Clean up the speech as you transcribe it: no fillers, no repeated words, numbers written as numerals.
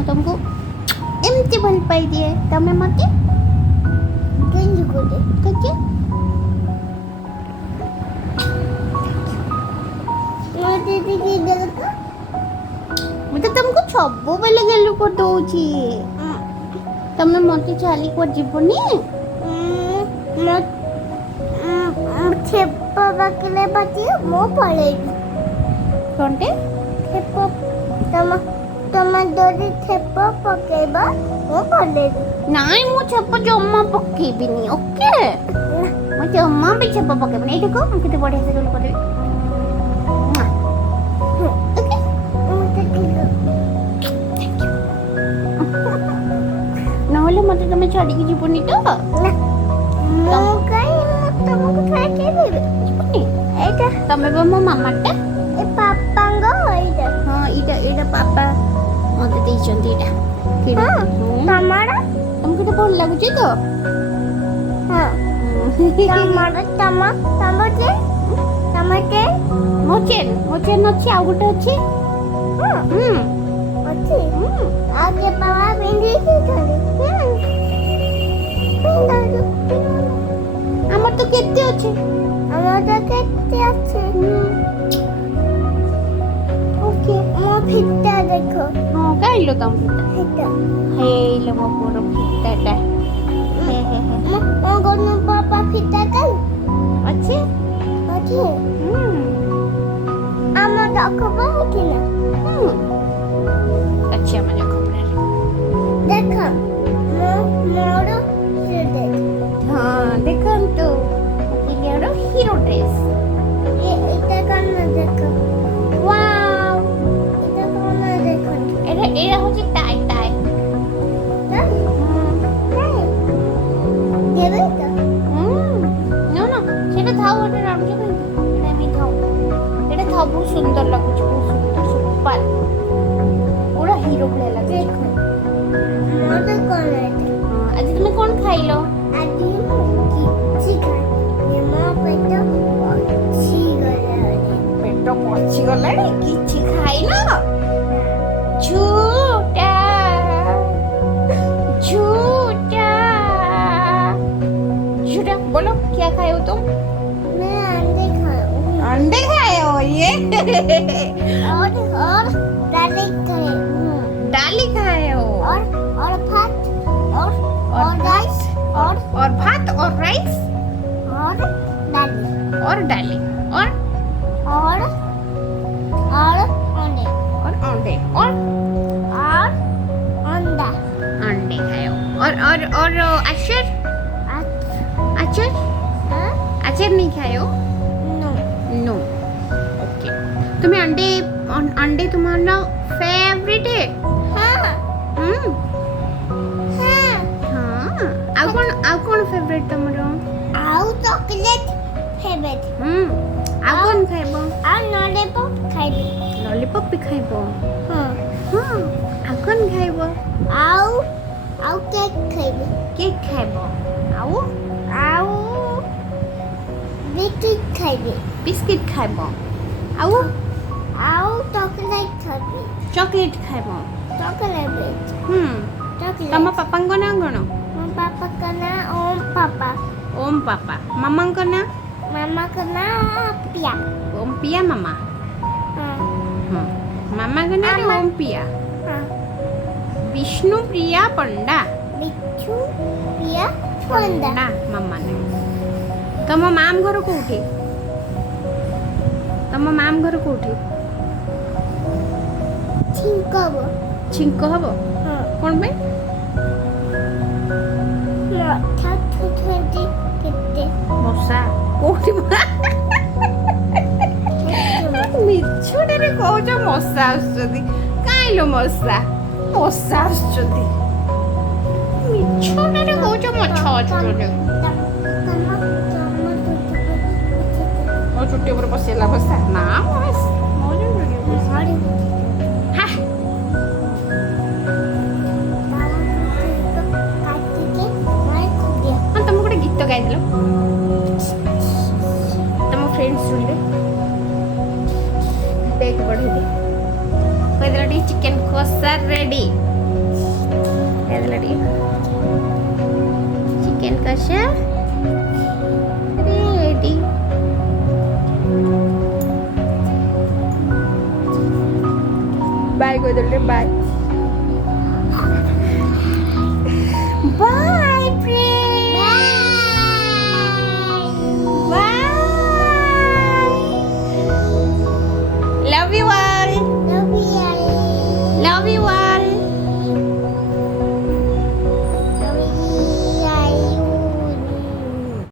ମୁଁ ତମକୁ ଏମିତି ଭଲ ପାଇଦିଏ, ତମେ ମତେ କେମିତି କରେ ଟିକେ ମତେ ଟିକେ ଦେଖ। ମୁଁ ତ ତମକୁ ସବୁବେଳେ ଗେଲୁ କରିଦଉଛି। ତମେ ମତେ ଛାଡି କୁଆଡେ ଯିବନି। ଛେପ ପକେଇଲେ ବାକି ମୁଁ ପଳେଇବି। କଣଟେ? ଛେପ ତମ ଯଦି ଛେପ ପକେଇବ ମୁଁ ପଳେଇବି। ନାଇଁ ମୁଁ ଛେପ ଜମା ପକେଇବିନି। ଓକେ ମୁଁ ଜମା ବି ଛେପ ପକେଇବିନି। ଏଇଠି କହ ମୁଁ କେତେ ବଢିଆ ସେ ଗେଲୁ କରିଦେବି। ନହେଲେ ମତେ ତମେ ଛାଡିକି ଯିବନି ତ? ମୁଁ କାଇଁ ତମକୁ ଛାଡିକି ଯିବିନି। ଏଇଟା ତମେ ବା ମୋ ମାମାଟା। ଏ ପାପାଙ୍କ ଏଇଟା। ହଁ ଏଇଟା ପାପା ମତେ ଦେଇଛନ୍ତି। ଏଇଟା ତମର ତମକୁ ଏଇଟା ଭଲ ଲାଗୁଛି ତ? ହଁ ତମର ମୋ ଚେନ୍ ଅଛି, ଆଉ ଗୋଟେ ଅଛି। ଅଛି ଆଉ କେ ପାପା ପିନ୍ଧିକି ଆମର ତ କେତେ ଅଛି। ଓକେ ମୋ ଫିତା ଦେଖ। ହଁ କାଇଲୋ ତମ ଫିତା ହେଇଲୋ ମୋ ପୁଅର ଫିତାଟା। ମୋ ଗନୁ ପାପା ଫିତା କାଇ ଅଛି ଆମ ଦେଖବ କି ନା ଅଛି ଆମ ଖବରରେ। ଦେଖ ମୋର ହଁ ଦେଖନ୍ତୁ ପିଲିଆର ହିରୋ ଡ୍ରେସ୍। ଏଇଟା କଣ ଦେଖ। ୱାଓ ଏଇଟା କଣ ଦେଖନ୍ତୁ। ଏଇଟା ହଉଛି ଟାଇ ଦେବେ ତ ନା ସେଟା ଥାଉ। ଏଟା ରାଣୁଛି କାହିଁକି? ଏଟା ଏମିତି ଥାଉ। ଏଟା ଥାଉ। ବହୁତ ସୁନ୍ଦର ଲାଗୁଛି। ବହୁତ ସୁନ୍ଦର ସୁପାର ପୁରା ହିରୋ ଭଳିଆ ଲାଗୁଛି। ମୋତେ କଣ ଆଜି ତମେ କଣ ଖାଇଲ? ଆଜି ମୁଁ କିଛି ଖାଇନି। ମୋ ପେଟ ପଚିଗଲାଣି। ପେଟ ପଚିଗଲାଣି? କିଛି ଖାଇନ? ଝୁଟା बोलो क्या खाए हो तुम? मैं अंडे खाऊं। अंडे खाए हो ये? और दाली खाए। डाली खाए हो? और भात और राइस और भात और राइस और दाली और डाली और अंडे और अंडे और अंडा अंडे खाए हो। और अचार अचार नहीं खाए हो? No okay. तुम्हें अंडे तुम्हारा फेवरेट है? हाँ ଆଉ କଣ ଫେଭରେଟ୍ ତମର? ଆଉ ଚକଲେଟ୍ ଫେଭରେଟ୍। ଆଉ କଣ ଖାଇବ? ଆଉ ଲଲିପପ୍ ଖାଇବି। ଲଲିପପ୍ ବି ଖାଇବ? ହଁ ଆଉ କଣ ଖାଇବ? ଆଉ କେକ୍ ଖାଇବି। କେକ୍ ଖାଇବ? ଆଉ ବିସ୍କିଟ୍ ଖାଇବି। ବିସ୍କିଟ୍ ଖାଇବ? ଆଉ ଚକଲେଟ୍ ଖାଇବି। ଚକଲେଟ୍ ଖାଇବ? ଚକଲେଟ୍ ତମ ପାପାଙ୍କ ନାଁ କଣ? ମୋ ପାପାଙ୍କ ନାଁ ଓମ୍ ପାପା। ଓମ୍ ପାପା। ମାମାଙ୍କ ନାଁ? ମାମାଙ୍କ ନାଁ ପିୟା। ଓମ୍ ପିୟା ମାମା? ମାମାଙ୍କ ନାଁ ଓମ୍ ପିୟା। ବିଷ୍ଣୁ ପ୍ରିୟା ପଣ୍ଡା। ବିଚ୍ଛୁ ପିୟା ପଣ୍ଡା ମାମା ନାଁ। ତମ ମାମ୍ ଘର କୋଉଠି? ଛିଙ୍କ ହବ? କଣ ପାଇଁ? ମଶା କୋଉଠି? ମିଛଟାରେ କହୁଛ ମଶା ଆସୁଛନ୍ତି। କାଇଁଲୋ ମଶା ଆସୁଛନ୍ତି? ମିଛଟାରେ କହୁଛ ମାଛ ଆସୁଛନ୍ତି। ମୋ ଚୁଟି ଉପରେ ବସିଲା ମଶା? ନା ତମେ ଗୋଟେ ଗୀତ ଗାଇଦେଲ। ତମ ଫ୍ରେଣ୍ଡ ଶୁଣିବେ। ବେଗ ବଢେଇବେ। କହିଦେଲ ଟିକେ ଚିକେନ କଷା ରେଡି। करी चिकन कशा रेडी. Bye गोदले bye.